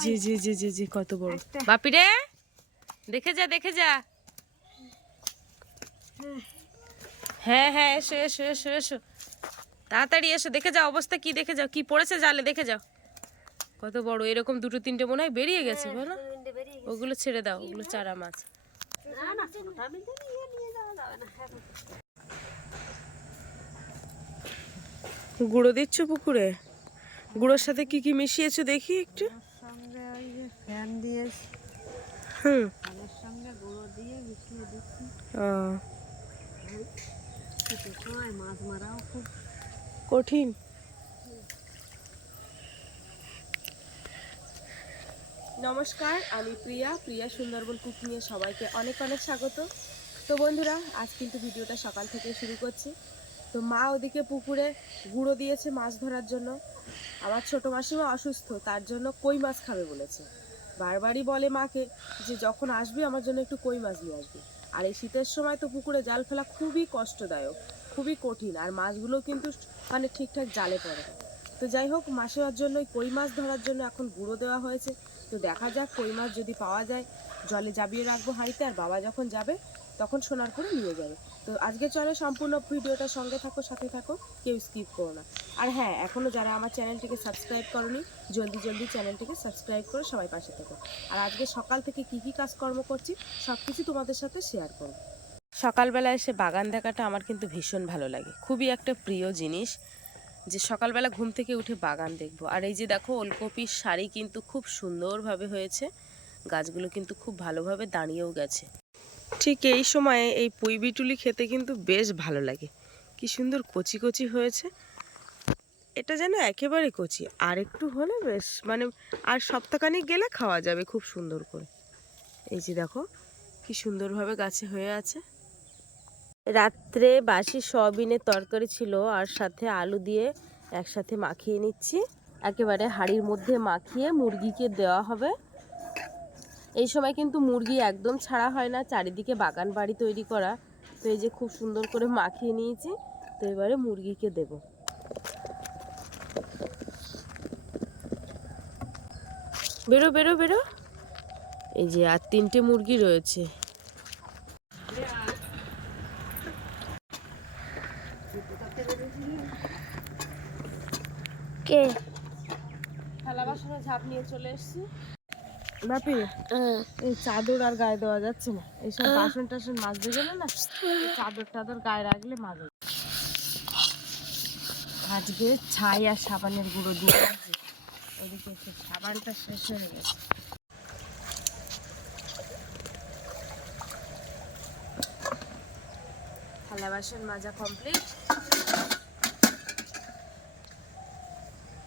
জি জি জি জি জি কত বড়। বাপি রে দেখে যা দেখে যা। হ্যাঁ হ্যাঁ এসো এসো এসো এসো। তাড়াতাড়ি এসো দেখে যাও অবস্থা কি দেখে যাও। কি পড়েছে জালে দেখে যাও। কত বড় এরকম দুটো তিনটে মনে হয় বেরিয়ে গেছে বলো। ওগুলো ছেড়ে দাও ওগুলো চারা মাছ। গুঁড়ো দিচ্ছ পুকুরে? গুঁড়োর সাথে কি কি মিশিয়েছো দেখি একটু। ফ্যান দিয়ে হুম। ফ্যানের সঙ্গে গুঁড়ো দিয়ে মিশিয়ে দিচ্ছি। ও, মাছ মারাও খুব কঠিন। নমস্কার আমি প্রিয়া। প্রিয়া সুন্দরবন কুকিংয়ে সবাইকে অনেক অনেক স্বাগত। তো বন্ধুরা আজ কিন্তু ভিডিওটা সকাল থেকে শুরু করছি। তো মা ওদিকে পুকুরে গুঁড়ো দিয়েছে মাছ ধরার জন্য। আমার ছোট মাসিমা অসুস্থ তার জন্য কই মাছ খাবে বলেছে। বারবারই বলে মাকে যে যখন আসবি আমার জন্য একটু কই মাছ নিয়ে আসবি আর এই শীতের সময় তো পুকুরে জাল ফেলা খুবই কষ্টদায়ক, খুবই কঠিন, আর মাছগুলো কিন্তু মানে ঠিকঠাক জালে পড়ে। তো যাই হোক মাসের জন্য কই মাছ ধরার জন্য এখন গুঁড়ো দেওয়া হয়েছে তো দেখা যাক কই মাছ যদি পাওয়া যায়, জলে জাবিয়ে রাখব হাঁড়িতে, আর বাবা যখন যাবে তখন সোনার করে নিয়ে যাবে। তো আজকে চলে সম্পূর্ণ ভিডিওটার সঙ্গে থাকো, সাথে থাকো, কেউ স্কিপ করো না। আর হ্যাঁ এখনও যারা আমার চ্যানেলটিকে সাবস্ক্রাইব করনি, জলদি জলদি চ্যানেলটিকে সাবস্ক্রাইব করে সবাই পাশে থাকো। আর আজকে সকাল থেকে কি কি কাজকর্ম করছি সব কিছু তোমাদের সাথে শেয়ার করব। সকালবেলা এসে বাগান দেখাটা আমার কিন্তু ভীষণ ভালো লাগে। খুবই একটা প্রিয় জিনিস যে সকালবেলা ঘুম থেকে উঠে বাগান দেখব। আর এই যে দেখো, ওলকপির শাড়ি কিন্তু খুব সুন্দরভাবে হয়েছে। গাছগুলো কিন্তু খুব ভালোভাবে দাঁড়িয়েও গেছে। ঠিক এই সময়ে এই পুঁই বিটুলি খেতে কিন্তু বেশ ভালো লাগে। কি সুন্দর কচি কচি হয়েছে। এটা যেন একেবারে কচি, আর একটু হলে বেশ মানে আর সপ্তাহখানিক গেলে খাওয়া যাবে খুব সুন্দর করে। এই যে দেখো, কি সুন্দরভাবে গাছে হয়ে আছে। রাত্রে বাসি সয়াবিনের তরকারি ছিল, আর সাথে আলু দিয়ে একসাথে মাখিয়ে নিচ্ছি। একেবারে হাঁড়ির মধ্যে মাখিয়ে মুরগিকে দেওয়া হবে। এই সময় কিন্তু মুরগি একদম ছাড়া হয় না চারিদিকে বাগান বাড়ি তৈরি করা। তো এই যে খুব সুন্দর করে মাখিয়ে নিয়েছি তো এবারে মুরগিকে দেব। বেরো বেরো বেরো। এই যে আর তিনটে মুরগি রয়েছে। কে? থালা বাসনে ঝাঁপ নিয়ে চলে এসেছি। বাপি এই চাদর আর গায়ে দেওয়া যাচ্ছে না। এইসব বাসন টাসন মাজতে গেলে না? চাদর টাদর গায়ে রাখলে মাজে আজকে ছাই আর সাবানের গুঁড়ো দিয়ে রাখছি ওদিকে সাবানটা শেষ হয়ে গেছে। থালা বাসন মাজা কমপ্লিট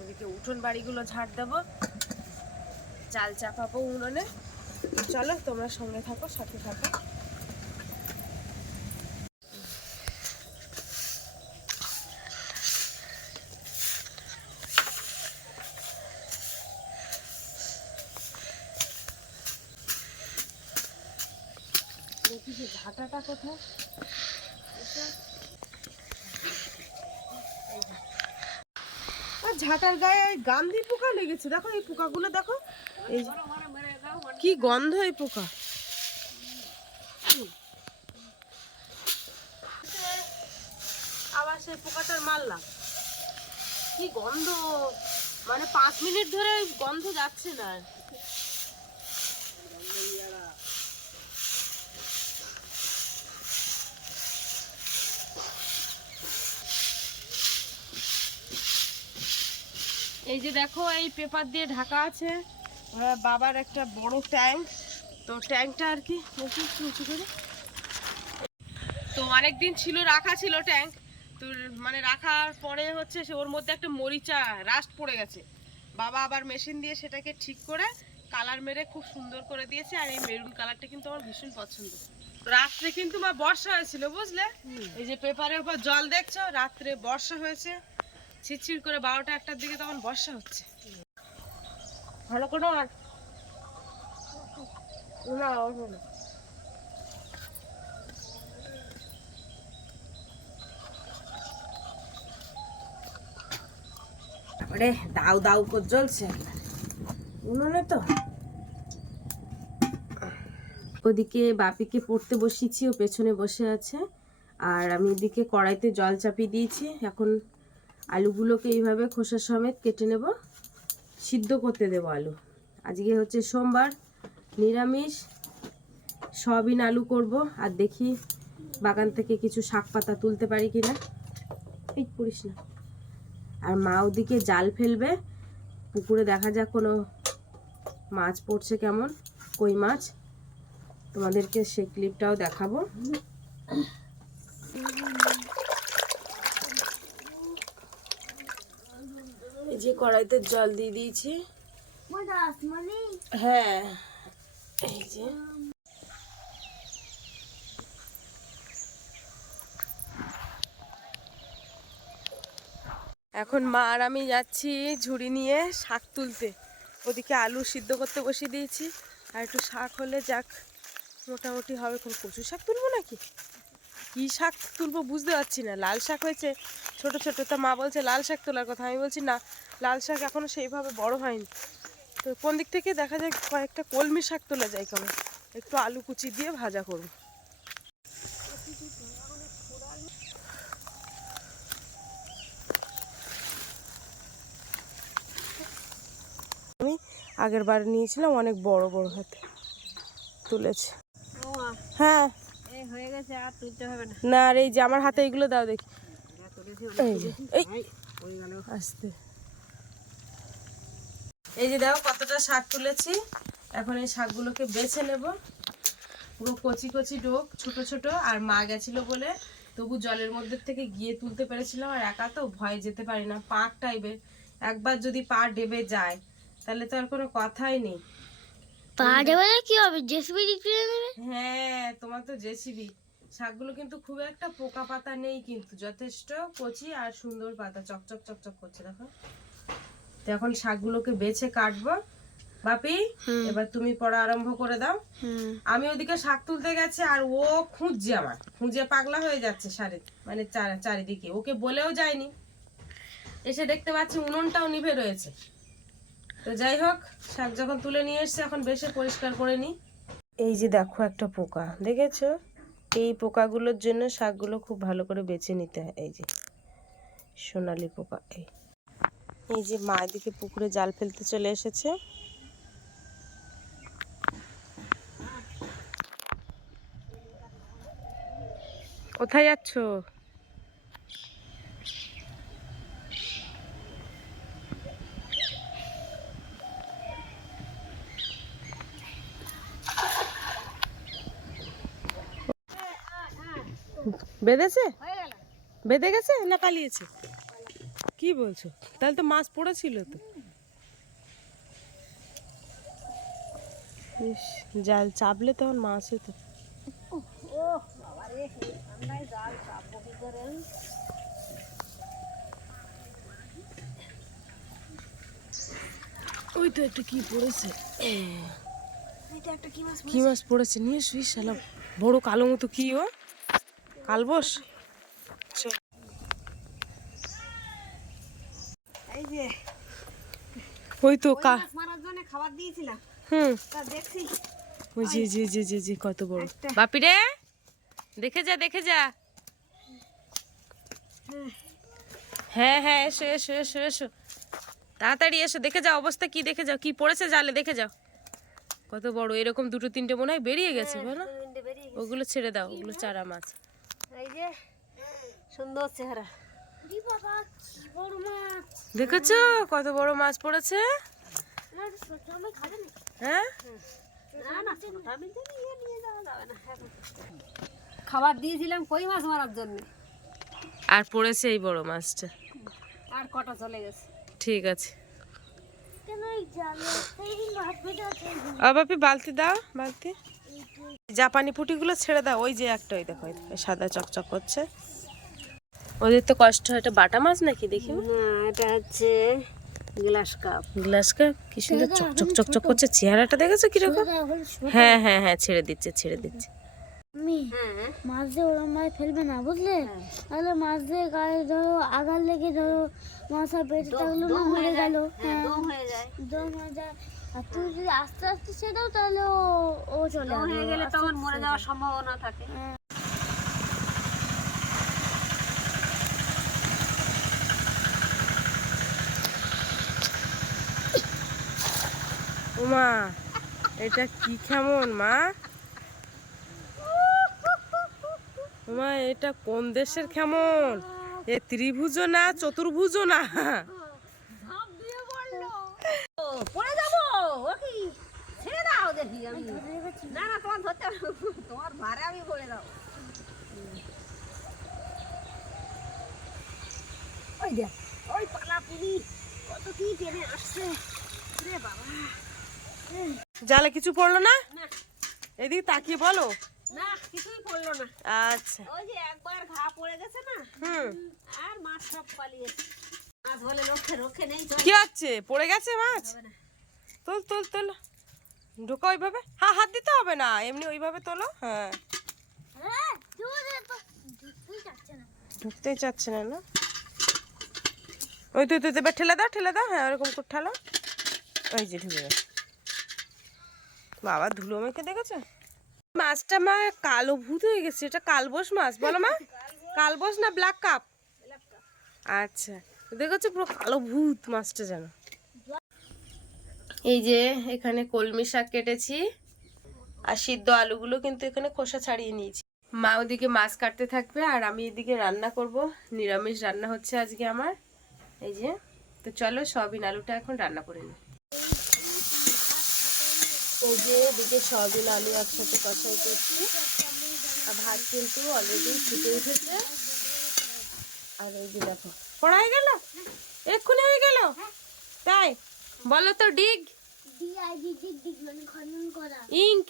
ওদিকে উঠোন বাড়িগুলো ঝাড় দেবো। চাল চাপাবো উনুনে। চলো, তোমরা সঙ্গে থাকো, সাথে থাকো। ঝাঁটাটা কোথায়? ঝাঁটার গায়ে গান্ধী পোকা লেগেছে। দেখো এই পোকাগুলো, দেখো। কি গন্ধ এই পোকা? আবার সেই পোকাটার মারলাম। কি গন্ধ? মানে পাঁচ মিনিট ধরে গন্ধ যাচ্ছে না। এই যে দেখো, এই পেপার দিয়ে ঢাকা আছে। বাবার একটা বড় ট্যাঙ্ক। তো ট্যাঙ্কটা আর কি উঁচু করে। তো অনেক দিন ছিল রাখা ছিল ট্যাঙ্ক। তো মানে রাখার পরে হচ্ছে সে ওর মধ্যে একটা মরিচা রাস্ট পড়ে গেছে। বাবা আবার মেশিন দিয়ে সেটাকে ঠিক করে কালার মেরে খুব সুন্দর করে দিয়েছে আর এই মেরুন কালারটা কিন্তু আমার ভীষণ পছন্দ। রাত্রে কিন্তু মা বর্ষা হয়েছিল বুঝলে? এই যে পেপারের উপর জল দেখছ রাত্রে বর্ষা হয়েছে। ছিটছিট করে বারোটা একটার দিকে তখন বর্ষা হচ্ছে। ভালো করে আর না। তারপরে দাউ দাউ করে জ্বলছে। উনুনে তো। ওদিকে বাপিকে পড়তে বসিয়েছি, ও পেছনে বসে আছে। আর আমি এদিকে কড়াইতে জল চাপিয়ে দিয়েছি। এখন আলুগুলোকে এইভাবে খোসা সমেত কেটে নেব। সিদ্ধ করতে দেবো আলু। আজকে হচ্ছে সোমবার, নিরামিষ, সয়াবিন আলু করব আর দেখি বাগান থেকে কিছু শাক পাতা তুলতে পারি কি না এই করিস না। আর মা ওদিকে জাল ফেলবে, পুকুরে দেখা যাক কোনো মাছ পড়ছে কেমন, কই মাছ। তোমাদেরকে সেই ক্লিপটাও দেখাবো এই যে কড়াইতে জল দিয়ে দিয়েছি। হ্যাঁ। এই যে। এখন মা আর আমি যাচ্ছি ঝুড়ি নিয়ে শাক তুলতে। ওদিকে আলু সিদ্ধ করতে বসিয়ে দিয়েছি। আর একটু শাক হলে যাক মোটামুটি হবে। কোন কচু শাক তুলবো নাকি? কি শাক তুলবো বুঝতে পারছি না। লাল শাক হয়েছে ছোট ছোট। তা মা বলছে লাল শাক তোলার কথা। আমি বলছি না লাল শাক এখনও সেইভাবে বড় হয়নি। তো কোন দিক থেকে দেখা যায় কয়েকটা কলমি শাক তোলা যায় কেমন? একটু আলু কুচি দিয়ে ভাজা করব। আমি আগের বার নিয়েছিলাম অনেক বড় বড় হাতে তুলেছে। হ্যাঁ। হয়ে গেছে আর তুলতে হবে না। না আর এই যে আমার হাতে দাও দেখি। আসতে। এই যে দেখো কতটা শাক তুলেছি। এখন এই শাকগুলোকে বেছে নেব। পুরো কচি কচি ডোক ছোট ছোট আর মা গেছিল বলে। তবু জলের মধ্যে থেকে গিয়ে তুলতে পেরেছিলাম আর একা তো ভয়ে যেতে পারি না পাক টাইপের একবার যদি পা ডেবে যায় তাহলে তো আর কোনো কথাই নেই। পা কি হবে? জেসিবি দিতে নেবে হ্যাঁ তোমার তো জেসিবি। শাকগুলো কিন্তু খুব একটা পোকা পাতা নেই কিন্তু যথেষ্ট কচি আর সুন্দর পাতা চকচক চকচক করছে দেখো। তো এখন শাকগুলোকে বেছে কাটবো। বাপি এবার তুমি পড়া আরম্ভ করে দাও। আমি ওদিকে শাক তুলতে গেছে আর ও খুঁজছে আমার। খুঁজে পাগলা হয়ে যাচ্ছে সারি মানে চারিদিকে। ওকে বলেও যায়নি। এসে দেখতে পাচ্ছি উনুনটাও নিভে রয়েছে। তো যাই হোক, শাক যখন তুলে নিয়ে এসছে, এখন বেশি পরিষ্কার করে নি এই যে দেখো একটা পোকা, দেখেছ? এই পোকাগুলোর জন্য শাকগুলো খুব ভালো করে বেছে নিতে হয়। এই যে, সোনালি পোকা, এই। এই যে মা এদিকে পুকুরে জাল ফেলতে চলে এসেছে। কোথায় যাচ্ছ? বেঁধেছে? বেঁধে গেছে না পালিয়েছে? কি বলছো? তাহলে তো মাছ পড়েছিল তো। জাল চাপলে তখন মাছ হতো। ওই তো একটা কি পড়েছে? এটা একটা কি মাছ কি মাছ পড়েছে? নিয়ে শুই শালা বড় কালো মতো কি ও? কালবস? এই ওই তো কা মারার জন্য খাবার দিয়েছিলাম। হুম। তা দেখছি। ওই যে যে যে যে যে কত বড়। বাপি রে দেখে যা দেখে যা। হ্যাঁ। হ্যাঁ এসো এসো এসো এসো। তাড়াতাড়ি এসো দেখে যাও অবস্থা কি দেখে যাও। কি পড়েছে জালে দেখে যাও। কত বড় এরকম দুটো তিনটে মনে হয় বেরিয়ে গেছে বলো। ওগুলো ছেড়ে দাও ওগুলো চারা মাছ। যে সুন্দর চেহারা। দি বাবা কি বড় মাছ। দেখেছ কত বড় মাছ পড়েছে? হ্যাঁ? না না ছোট আমি তো নিয়ে নিয়ে যাওয়া যাবে না এখন। খাবার দিয়েছিলাম কই মাছ মারার জন্য? আর পড়েছে এই বড় মাছটা। আর কটা চলে গেছে। ঠিক আছে। বাপি বালতি দাও বালতি। জাপানি পুঁটিগুলো ছেড়ে দাও। ওই যে একটা ওই দেখো ওই দেখো, সাদা চকচক করছে। ওদের তো কষ্ট হয়। এটা বাটা মাছ নাকি দেখি? না এটা হচ্ছে গ্লাস কাপ। Glass cup? কি সুন্দর চকচক চকচক করছে। চেহারাটা দেখেছ কীরকম? হ্যাঁ হ্যাঁ হ্যাঁ ছেড়ে দিচ্ছে ছেড়ে দিচ্ছে। আমি হ্যাঁ। মাছ দিয়ে ওরম মাছ ফেলবে না বুঝলে? তাহলে মাছ দিয়ে গায়ে ধরো আগার লেগে ধরো মাছ পেটে থাকল না মরে গেল। হ্যাঁ। দম হয়ে যায়। দম হয়ে যায়। আর তুই যদি আস্তে আস্তে ছেড়েও তাহলে ও ও চলে যাবে হয়ে গেলে আস্তে তখন মরে যাওয়ার সম্ভাবনা থাকে। হ্যাঁ। ওমা এটা কি কেমন মা? ওমা এটা কোন দেশের কেমন? এ ত্রিভুজ না চতুর্ভুজ না ও পড়ে যাব ও কি ছেড়ে দাও দেখি আমি ধরে রেখেছি। না না তোমার ধরতে তোমার ভারে আমি বলে দাও। ওই দেখ ওই পালা পুলি কত কি টেনে আসছে। রে বাবা। জালে কিছু পড়ল না? এদিকে তাকিয়ে বলো। না কিছুই পড়ল না। আচ্ছা। ওই যে একবার ঘা পড়ে গেছে না? হুম। আর মাছ সব পালিয়েছে মাছ বলে রক্ষে রক্ষে নেই কি হচ্ছে? পড়ে গেছে মাছ? তোল তোল তোল। ঢোকা ওইভাবে? হ্যাঁ হাত দিতে হবে না এমনি ওইভাবে তোলো হ্যাঁ। ঢুকতেই চাচ্ছে না না? ওই তুই তুই এবার ঠেলে দাও ঠেলে দাও হ্যাঁ ওরকম করে ঠেলো। ওই যে ঢুকে গেছে। বাবা ধুলো মেখে দেখেছ? মাছটা মা কালো ভূত হয়ে গেছে এটা কালবোস মাছ বলো মা। কালবোস না ব্ল্যাক কাপ। আচ্ছা দেখেছ পুরো কালো ভূত মাছটা যেন। এই যে এখানে কলমি শাক কেটেছি আর সিদ্ধ আলুগুলো কিন্তু এখানে খোসা ছাড়িয়ে নিয়েছি। মা ওদিকে মাছ কাটতে থাকবে আর আমি এদিকে রান্না করব। নিরামিষ রান্না হচ্ছে আজকে আমার। এই যে, তো চলো সয়াবিন আলুটা এখন রান্না করে নিই। এই যে এদিকে সয়াবিন আলু একসাথে কষাই করছি। আর ভাত কিন্তু অলরেডি ফুটে উঠেছে। আর এই যে দেখো, পড়া হয়ে গেল? এক্ষুনি হয়ে গেল? তাই, বলো তো, dig. Ink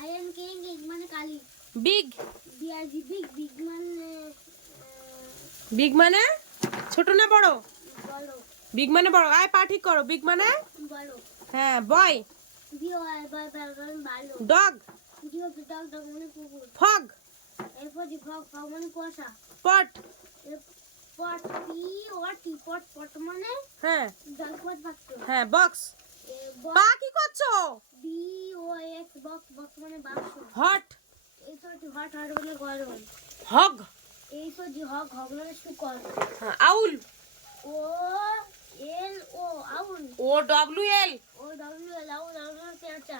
ion king ink মানে কালি। বিগ ডিআইজি বিগ বিগ মানে বিগ মানে? ছোট না বড়? বড়। বিগ মানে বড়। আয় পা ঠিক করো। বিগ মানে? বড়। হ্যাঁ boy dog fog pot pot P O T pot pot মানে হ্যাঁ। হ্যাঁ বক্স পা কি করছ? B O X box box মানে বাক্স হট। এই সব হট হট মানে গরম। হগ। এই সব জি হক হক মানে শুকর। হ্যাঁ, আউল। ও এল ও আউল। ও ডব্লিউ এল ও ডব্লিউ এল আউল আউল মানে পেঁচা।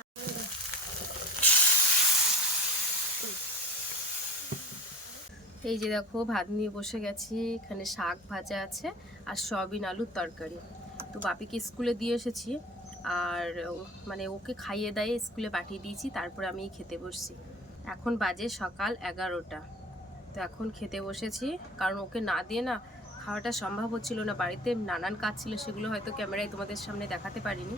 এই যে দেখো ভাত নিয়ে বসে গেছি। এখানে শাক ভাজা আছে আর সয়াবিন আলুর তরকারি। তো বাপিকে স্কুলে দিয়ে এসেছি। আর মানে ওকে খাইয়ে দাইয়ে স্কুলে পাঠিয়ে দিয়েছি, তারপর আমি খেতে বসছি। এখন বাজে সকাল এগারোটা। তো এখন খেতে বসেছি, কারণ ওকে না দিয়ে না খাওয়াটা সম্ভব হচ্ছিল না। বাড়িতে নানান কাজ ছিল, সেগুলো হয়তো ক্যামেরায় তোমাদের সামনে দেখাতে পারিনি।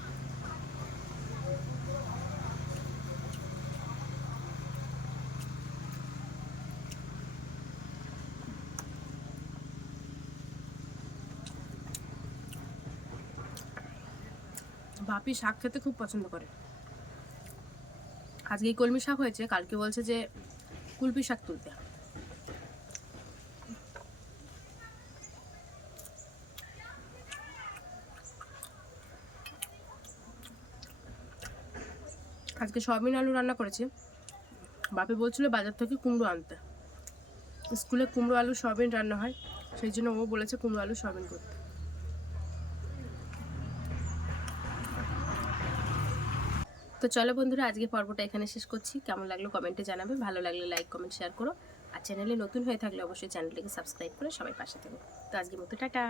বাপি শাক খেতে খুব পছন্দ করে। আজকে কলমি শাক হয়েছে, কালকে বলছে যে কুলপি শাক তুলতে আজকে সয়াবিন আলু রান্না করেছে। বাপি বলছিল বাজার থেকে কুমড়ো আনতে। স্কুলে কুমড়ো আলু সয়াবিন রান্না হয়, সেই জন্য ও বলেছে কুমড়ো আলু সয়াবিন করতে। তো চলো বন্ধুরা আজকে পর্বটা এখানে শেষ করছি। কেমন লাগল কমেন্টে জানাবে, ভালো লাগলে লাইক, কমেন্ট, শেয়ার করো। আর চ্যানেলে নতুন হয়ে থাকলে অবশ্যই চ্যানেলটিকে সাবস্ক্রাইব করে সবাই পাশে থাকো। তো আজকের মতো, টাটা।